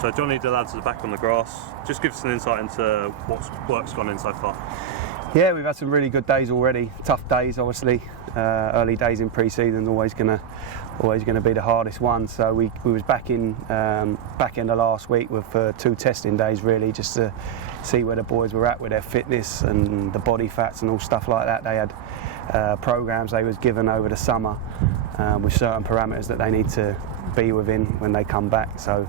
So Johnnie, the lads are back on the grass. Just give us an insight into what work's gone in so far. Yeah, we've had some really good days already. Tough days, obviously. Early days in pre-season always gonna be the hardest one. So we was back in back end of last week with 2 testing days, really, just to see where the boys were at with their fitness and the body fats and all stuff like that. They had programs they was given over the summer with certain parameters that they need to be within when they come back. So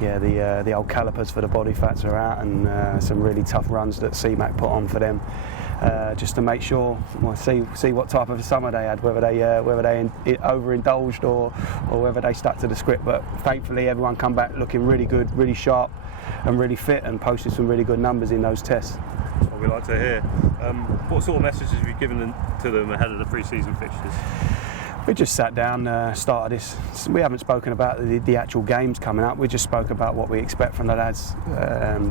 yeah, the old calipers for the body fats are out, and some really tough runs that CMAC put on for them, just to make sure, see what type of summer they had, whether they overindulged or whether they stuck to the script. But thankfully, everyone come back looking really good, really sharp, and really fit, and posted some really good numbers in those tests. That's what we like to hear. What sort of messages have you given to them ahead of the pre-season fixtures? We just sat down, started this. We haven't spoken about the actual games coming up. We just spoke about what we expect from the lads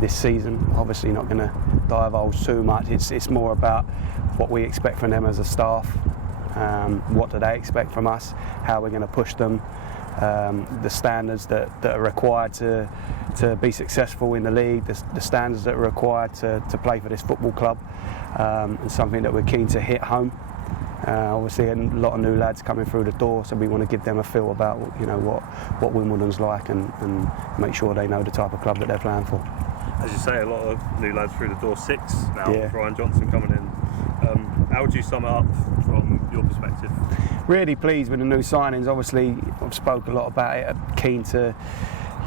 this season. Obviously, not going to divulge too much. It's more about what we expect from them as a staff. What do they expect from us? How we're going to push them. The standards that are required to be successful in the league. The standards that are required to play for this football club. And something that we're keen to hit home. Obviously, a lot of new lads coming through the door, so we want to give them a feel about what Wimbledon's like, and make sure they know the type of club that they're playing for. As you say, a lot of new lads through the door, 6 now. Yeah. Ryan Johnson coming in. How would you sum it up from your perspective? Really pleased with the new signings. Obviously, I've spoke a lot about it. Keen to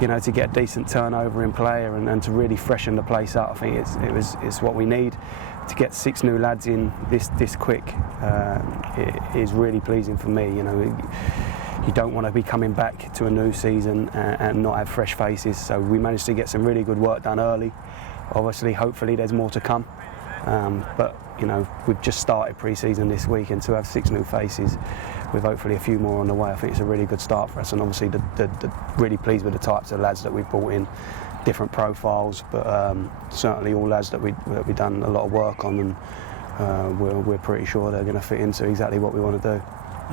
get a decent turnover in player and to really freshen the place up. I think it's what we need. To get 6 new lads in this quick it is really pleasing for me. You don't want to be coming back to a new season and not have fresh faces. So we managed to get some really good work done early. Obviously, hopefully there's more to come. But we've just started pre-season this week, and to have 6 new faces with hopefully a few more on the way, I think it's a really good start for us. And obviously really pleased with the types of lads that we've brought in. Different profiles, but certainly all lads that we've done a lot of work on, and we're pretty sure they're going to fit into exactly what we want to do.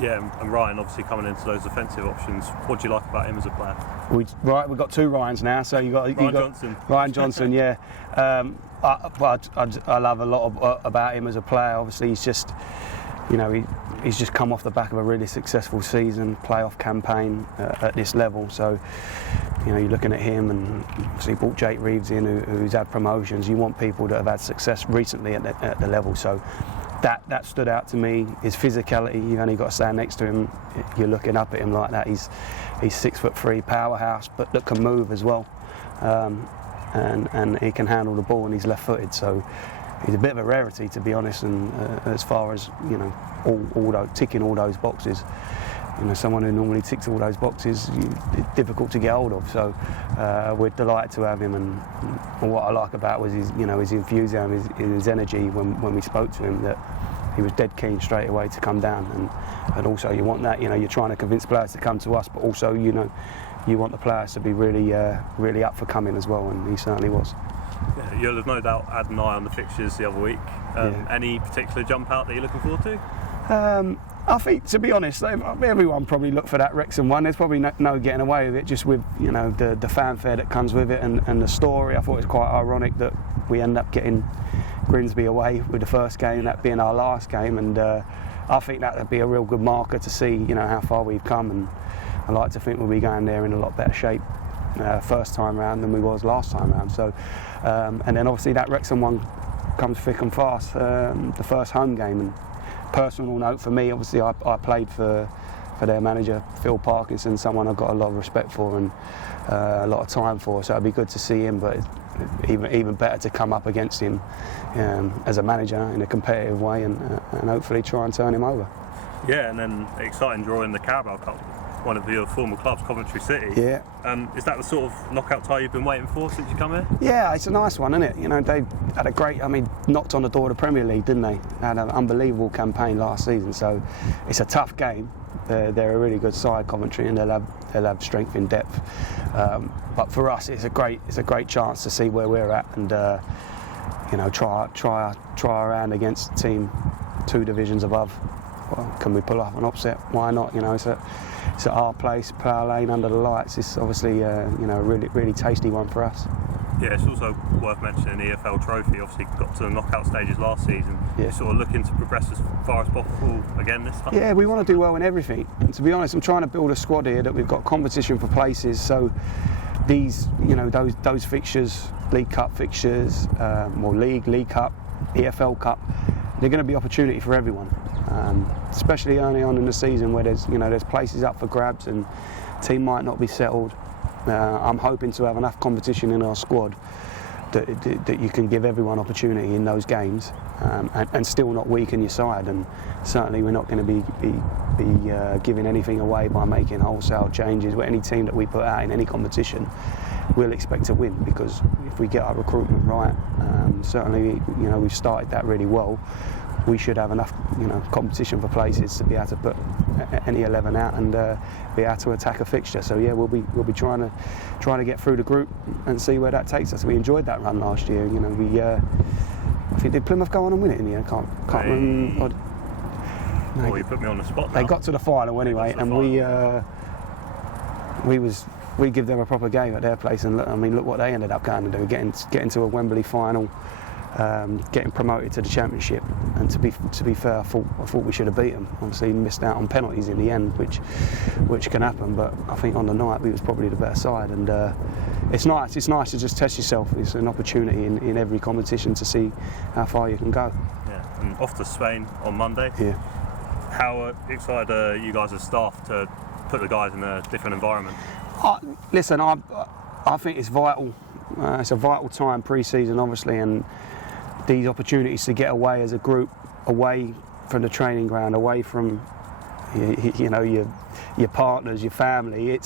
Yeah, and Ryan obviously coming into those offensive options. What do you like about him as a player? We've got 2 Ryans now, so you got Johnson. Ryan Johnson, yeah. I love a lot about him as a player. Obviously, he's just, he's just come off the back of a really successful season, playoff campaign at this level. So, you're looking at him, and obviously brought Jake Reeves in, who's had promotions. You want people that have had success recently at the level. So that stood out to me. His physicality, you've only got to stand next to him. You're looking up at him like that. He's 6'3", powerhouse, but that can move as well. And he can handle the ball, and he's left-footed. So he's a bit of a rarity, to be honest. And as far as ticking all those boxes. Someone who normally ticks all those boxes, it's difficult to get hold of. So we're delighted to have him, and what I like about was his enthusiasm, his energy when we spoke to him, that he was dead keen straight away to come down. And also you want that, you're trying to convince players to come to us, but also you want the players to be really up for coming as well, and he certainly was. Yeah, you'll have no doubt had an eye on the fixtures the other week. Any particular jump out that you're looking forward to? I think, to be honest, everyone probably looked for that Wrexham one. There's probably no getting away with it, just with the fanfare that comes with it and the story. I thought it was quite ironic that we end up getting Grimsby away with the first game, that being our last game, and I think that would be a real good marker to see how far we've come, and I like to think we'll be going there in a lot better shape first time round than we was last time round. So, and then obviously that Wrexham one comes thick and fast, the first home game. And personal note for me, obviously I played for their manager Phil Parkinson, someone I've got a lot of respect for and a lot of time for, so it'd be good to see him, but even better to come up against him as a manager in a competitive way, and hopefully try and turn him over. Yeah, and then exciting draw in the Carabao Cup, one of your former clubs, Coventry City. Yeah. Is that the sort of knockout tie you've been waiting for since you come here? Yeah, it's a nice one, isn't it? They had a great, knocked on the door of the Premier League, didn't they? Had an unbelievable campaign last season, so it's a tough game. They're a really good side, Coventry, and they'll have strength in depth. But for us, it's a great chance to see where we're at, and try our hand against a team 2 divisions above. Well, can we pull off an upset? Why not? it's at our place, Plough Lane, under the lights. It's obviously a really tasty one for us. Yeah, it's also worth mentioning the EFL trophy. Obviously got to the knockout stages last season. Yeah. You're sort of looking to progress as far as possible again this time? Yeah, we want to do well in everything. And to be honest, I'm trying to build a squad here that we've got competition for places. So these, those fixtures, League Cup fixtures, or League Cup, EFL Cup, they're going to be opportunity for everyone. Especially early on in the season where there's places up for grabs and team might not be settled. I'm hoping to have enough competition in our squad that you can give everyone opportunity in those games and still not weaken your side. And certainly we're not going to be giving anything away by making wholesale changes. With any team that we put out in any competition, we'll expect to win, because if we get our recruitment right, certainly we've started that really well. We should have enough competition for places to be able to put any 11 out and be able to attack a fixture. So yeah, we'll be trying to get through the group and see where that takes us. We enjoyed that run last year. I think, did Plymouth go on and win it in the end? Can't remember. No, you put me on the spot now. They got to the final anyway, and we give them a proper game at their place, and look what they ended up going to do, getting to a Wembley final. Getting promoted to the Championship, and to be fair, I thought we should have beat them. Obviously, missed out on penalties in the end, which can happen. But I think on the night we was probably the better side, and it's nice. It's nice to just test yourself. It's an opportunity in every competition to see how far you can go. Yeah, and off to Spain on Monday. Yeah. How excited are you guys as staff to put the guys in a different environment? Listen, I think it's vital. It's a vital time pre-season, obviously, and these opportunities to get away as a group, away from the training ground, away from your partners, your family,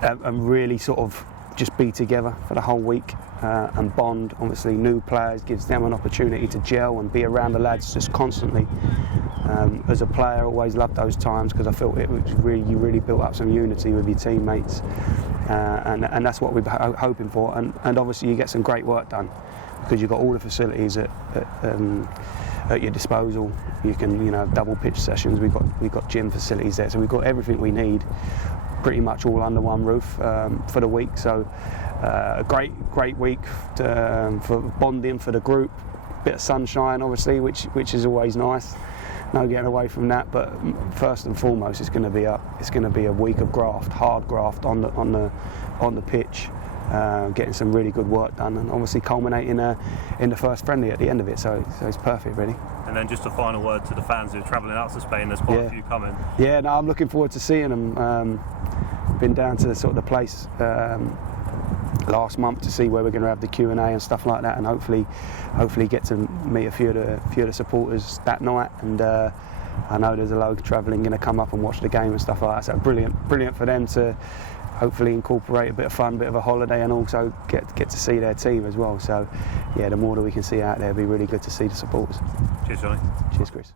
and really sort of just be together for the whole week and bond. Obviously, new players gives them an opportunity to gel and be around the lads just constantly. As a player, I always loved those times, because I felt you really built up some unity with your teammates, and that's what we're hoping for. And obviously, you get some great work done, because you've got all the facilities at your disposal. You can have double pitch sessions. We've got gym facilities there, so we've got everything we need, pretty much all under one roof for the week. So a great week for bonding for the group. Bit of sunshine, obviously, which is always nice. No getting away from that, but first and foremost, it's going to be a week of graft, hard graft on the pitch, getting some really good work done, and obviously culminating in the first friendly at the end of it. So it's perfect, really. And then just a final word to the fans who are travelling out to Spain. There's quite a few coming. Yeah, no, I'm looking forward to seeing them. Been down to sort of the place last month to see where we're going to have the Q&A and stuff like that, and hopefully get to meet a few of the supporters that night. And I know there's a load travelling going to come up and watch the game and stuff like that. So brilliant for them to hopefully incorporate a bit of fun, a bit of a holiday, and also get to see their team as well. So yeah, the more that we can see out there, it'll be really good to see the supporters. Cheers, Johnny. Cheers, Chris.